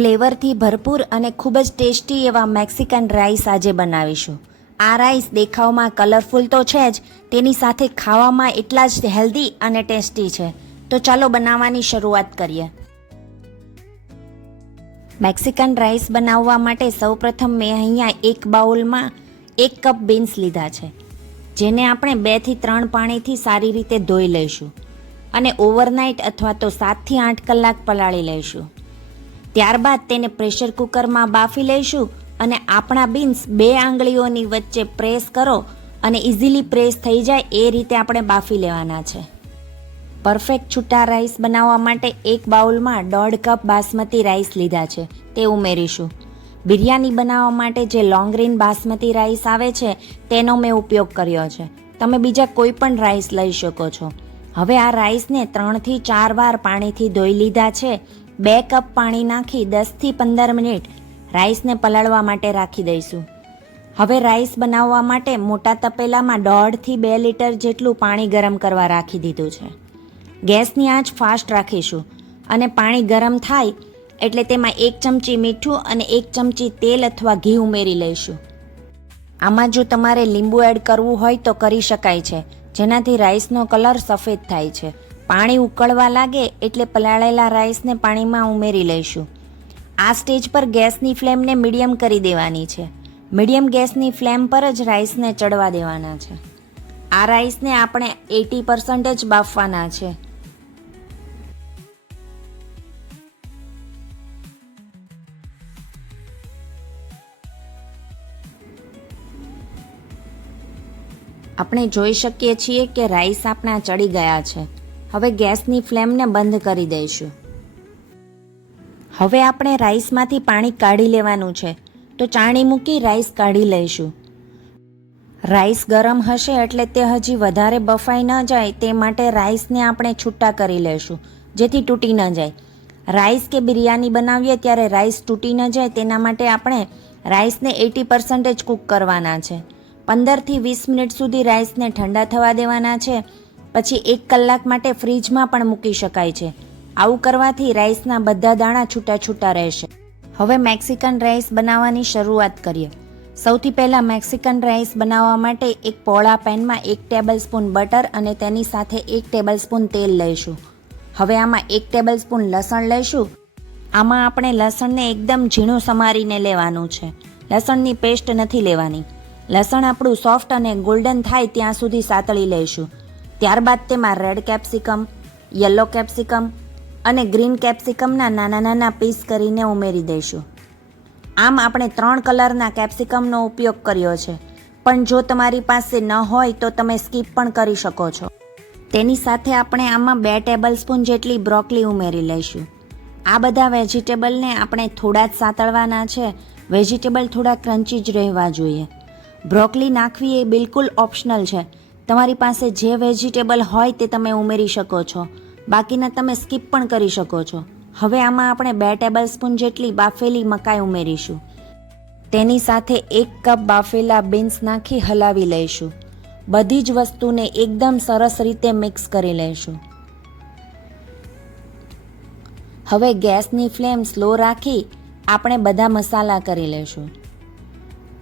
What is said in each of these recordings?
ફ્લેવરથી ભરપૂર અને ખૂબ જ ટેસ્ટી એવા મેક્સિકન રાઈસ આજે બનાવીશું. આ રાઈસ દેખાવમાં કલરફુલ તો છે જ, તેની સાથે ખાવામાં એટલા જ હેલ્ધી અને ટેસ્ટી છે. તો ચાલો બનાવવાની શરૂઆત કરીએ. મેક્સિકન રાઈસ બનાવવા માટે સૌપ્રથમ મેં અહીંયા એક બાઉલમાં 1 કપ બીન્સ લીધા છે, જેને આપણે 2 થી 3 પાણીથી સારી રીતે ધોઈ લઈશું અને ઓવરનાઇટ અથવા તો 7 થી 8 કલાક પલાળી લઈશું. ત્યારબાદ તેને પ્રેશર કુકરમાં બાફી લઈશું અને આપણા બીન્સ 2 આંગળીઓની વચ્ચે પ્રેસ કરો અને ઇઝીલી પ્રેસ થઈ જાય એ રીતે આપણે બાફી લેવાના છે. પરફેક્ટ છૂટા રાઈસ બનાવવા માટે એક બાઉલમાં 1.5 કપ બાસમતી રાઈસ લીધા છે, તે ઉમેરીશું. બિરયાની બનાવવા માટે જે લોંગ ગ્રીન બાસમતી રાઈસ આવે છે તેનો મેં ઉપયોગ કર્યો છે. તમે બીજા કોઈ પણ રાઈસ લઈ શકો છો. હવે આ રાઈસને 3 થી 4 વાર પાણીથી ધોઈ લીધા છે. 2 કપ પાણી નાખી 10 થી 15 મિનિટ રાઈસને પલાળવા માટે રાખી દઈશું. હવે રાઈસ બનાવવા માટે મોટા તપેલામાં 1.5 થી 2 લીટર જેટલું પાણી ગરમ કરવા રાખી દીધું છે. ગેસની આંચ ફાસ્ટ રાખીશું અને પાણી ગરમ થાય એટલે તેમાં 1 ચમચી મીઠું અને 1 ચમચી તેલ અથવા ઘી ઉમેરી લઈશું. આમાં જો તમારે લીંબુ એડ કરવું હોય તો કરી શકાય છે, જેનાથી રાઈસનો કલર સફેદ થાય છે. પાણી ઉકળવા લાગે એટલે પલાળેલા રાઈસને પાણીમાં ઉમેરી લઈશું. આ સ્ટેજ પર ગેસની ફ્લેમને મીડિયમ કરી દેવાની છે. મીડિયમ ગેસની ફ્લેમ પર જ રાઈસને ચડવા દેવાના છે. આ રાઈસને આપણે 80% જ બાફવાના છે. આપણે જોઈ શકીએ છીએ કે રાઈસ આપણા ચડી ગયા છે. હવે ગેસની ફ્લેમને બંધ કરી દઈશું. હવે આપણે રાઈસમાંથી પાણી કાઢી લેવાનું છે, તો ચાણી મૂકી રાઈસ કાઢી લઈશું. રાઈસ ગરમ હશે એટલે તે હજી વધારે બફાઈ ન જાય તે માટે રાઈસને આપણે છૂટા કરી લઈશું, જેથી તૂટી ન જાય. રાઈસ કે બિરયાની બનાવીએ ત્યારે રાઈસ તૂટી ન જાય તેના માટે આપણે રાઈસને 80% જ કૂક કરવાના છે. 15 થી 20 મિનિટ સુધી રાઈસને ઠંડા થવા દેવાના છે. પછી 1 કલાક માટે ફ્રીજમાં પણ મૂકી શકાય છે. આવું કરવાથી રાઈસના બધા દાણા છૂટા છૂટા રહેશે. હવે મેક્સિકન રાઈસ બનાવવાની શરૂઆત કરીએ. સૌથી પહેલાં મેક્સિકન રાઈસ બનાવવા માટે એક પહોળા પેનમાં 1 ટેબલસ્પૂન બટર અને તેની સાથે 1 ટેબલસ્પૂન તેલ લઈશું. હવે આમાં 1 ટેબલસ્પૂન લસણ લઈશું. આમાં આપણે લસણને એકદમ ઝીણું સમારીને લેવાનું છે, લસણની પેસ્ટ નથી લેવાની. લસણ આપણું સોફ્ટ અને ગોલ્ડન થાય ત્યાં સુધી સાતળી લઈશું. ત્યારબાદ તેમાં રેડ કેપ્સિકમ, યલો કેપ્સિકમ અને ગ્રીન કેપ્સિકમના નાના નાના પીસ કરીને ઉમેરી દઈશું. આમ આપણે 3 કલરના કેપ્સિકમનો ઉપયોગ કર્યો છે, પણ જો તમારી પાસે ન હોય તો તમે સ્કીપ પણ કરી શકો છો. તેની સાથે આપણે આમાં 2 ટેબલસ્પૂન જેટલી બ્રોકોલી ઉમેરી લઈશું. આ બધા વેજીટેબલને આપણે થોડા જ સાતળવાના છે. વેજીટેબલ થોડા ક્રન્ચી જ રહેવા જોઈએ. બ્રોકોલી નાખવી એ બિલકુલ ઓપ્શનલ છે. તમારી પાસે જે વેજીટેબલ હોય તે તમે ઉમેરી શકો છો, બાકીના તમે સ્કીપ પણ કરી શકો છો. હવે આમાં આપણે 2 ટેબલસ્પૂન જેટલી બાફેલી મકાઈ ઉમેરીશું. તેની સાથે 1 કપ બાફેલા બીન્સ નાખી હલાવી લઈશું. બધી જ વસ્તુને એકદમ સરસ રીતે મિક્સ કરી લઈશું. હવે ગેસની ફ્લેમ સ્લો રાખી આપણે બધા મસાલા કરી લઈશું.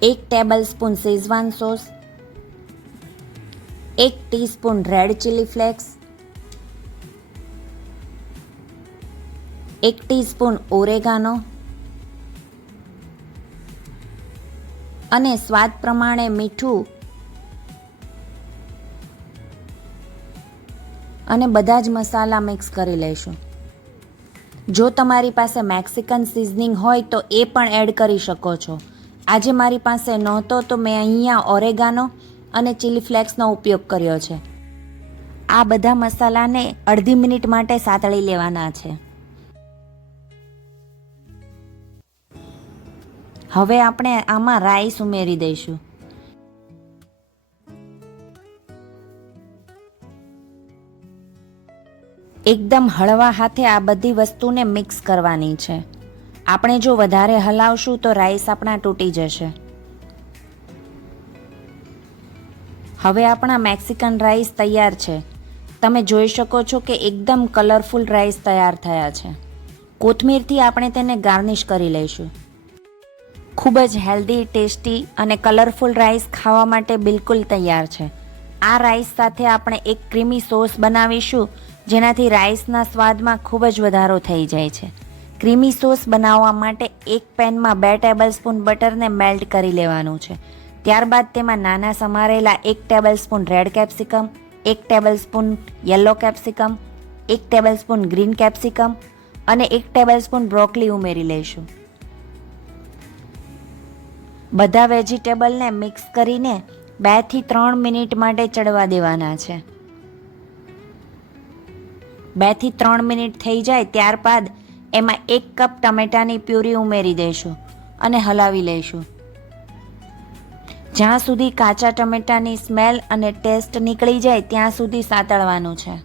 1 tablespoon Schezwan sauce, 1 teaspoon red chilli flakes, 1 teaspoon oregano અને સ્વાદ પ્રમાણે મીઠું અને બધા જ મસાલા મિક્સ કરી લઈશું. જો તમારી પાસે મેક્સિકન સિઝનિંગ હોય તો એ પણ એડ કરી શકો છો. આજે મારી પાસે નહોતો તો મેં અહીંયા ઓરેગાનો અને ચીલી ફ્લેક્સનો ઉપયોગ કર્યો છે. આ બધા મસાલાને અડધી મિનિટ માટે સાતળી લેવાના છે. હવે આપણે આમાં રાઈસ ઉમેરી દઈશું. એકદમ હળવા હાથે આ બધી વસ્તુને મિક્સ કરવાની છે. આપણે જો વધારે હલાવશું તો રાઈસ આપણા તૂટી જશે. હવે આપણા મેક્સિકન રાઈસ તૈયાર છે. તમે જોઈ શકો છો કે એકદમ કલરફુલ રાઈસ તૈયાર થયા છે. કોથમીરથી આપણે તેને ગાર્નિશ કરી લઈશું. ખૂબ જ હેલ્ધી, ટેસ્ટી અને કલરફુલ રાઈસ ખાવા માટે બિલકુલ તૈયાર છે. આ રાઈસ સાથે આપણે એક ક્રીમી સોસ બનાવીશું, જેનાથી રાઈસના સ્વાદમાં ખૂબ જ વધારો થઈ જાય છે. ક્રીમી સોસ બનાવવા માટે એક પેનમાં 2 ટેબલસ્પૂન બટરને મેલ્ટ કરી લેવાનું છે. ત્યારબાદ તેમાં નાના સમારેલા 1 tablespoon red capsicum, 1 tablespoon yellow capsicum, 1 tablespoon green capsicum અને 1 ટેબલસ્પૂન બ્રોકોલી ઉમેરી લઈશું. બધા વેજીટેબલને મિક્સ કરીને 2 થી 3 મિનિટ માટે ચડવા દેવાના છે. 2 થી 3 મિનિટ થઈ જાય ત્યારબાદ એમાં 1 કપ ટમેટાની પ્યુરી ઉમેરી દઈશું અને હલાવી લઈશું. જ્યાં સુધી કાચા ટમેટાની સ્મેલ અને ટેસ્ટ નીકળી જાય ત્યાં સુધી સાતળવાનું છે.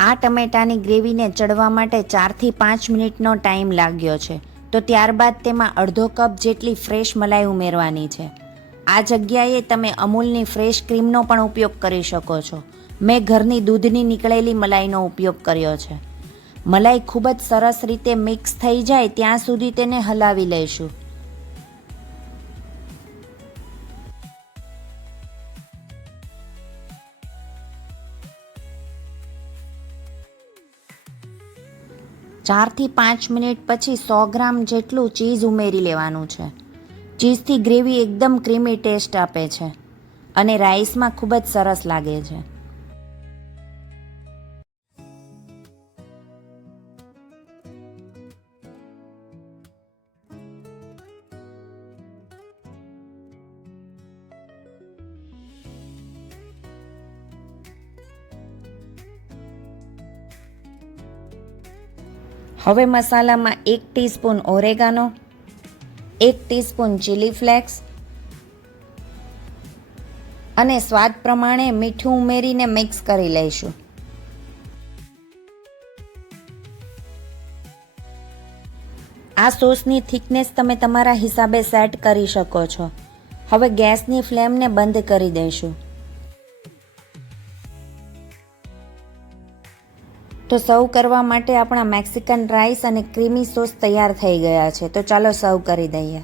આ ટમેટાની ગ્રેવીને ચડવા માટે 4 થી 5 મિનિટનો ટાઈમ લાગ્યો છે. તો ત્યારબાદ તેમાં અડધો કપ જેટલી ફ્રેશ મલાઈ ઉમેરવાની છે. આ જગ્યાએ તમે અમૂલની ફ્રેશ ક્રીમનો પણ ઉપયોગ કરી શકો છો. મેં ઘરની દૂધની નીકળેલી મલાઈનો ઉપયોગ કર્યો છે. મલાઈ ખૂબ જ સરસ રીતે મિક્સ થઈ જાય ત્યાં સુધી તેને હલાવી લઈશું. ચાર થી 5 મિનિટ પછી 100 ગ્રામ જેટલું ચીઝ ઉમેરી લેવાનું છે. ચીઝથી ગ્રેવી એકદમ ક્રીમી ટેસ્ટ આપે છે અને રાઈસમાં ખૂબ જ સરસ લાગે છે. હવે મસાલામાં 1 teaspoon oregano, 1 teaspoon chilli flakes અને સ્વાદ પ્રમાણે મીઠું ઉમેરીને મિક્સ કરી લઈશું. આ સોસની થિકનેસ તમે તમારા હિસાબે સેટ કરી શકો છો. હવે ગેસની ફ્લેમને બંધ કરી દઈશું. તો સર્વ કરવા માટે આપણા મેક્સિકન રાઈસ અને ક્રીમી સોસ તૈયાર થઈ ગયા છે. તો ચાલો સર્વ કરી દઈએ.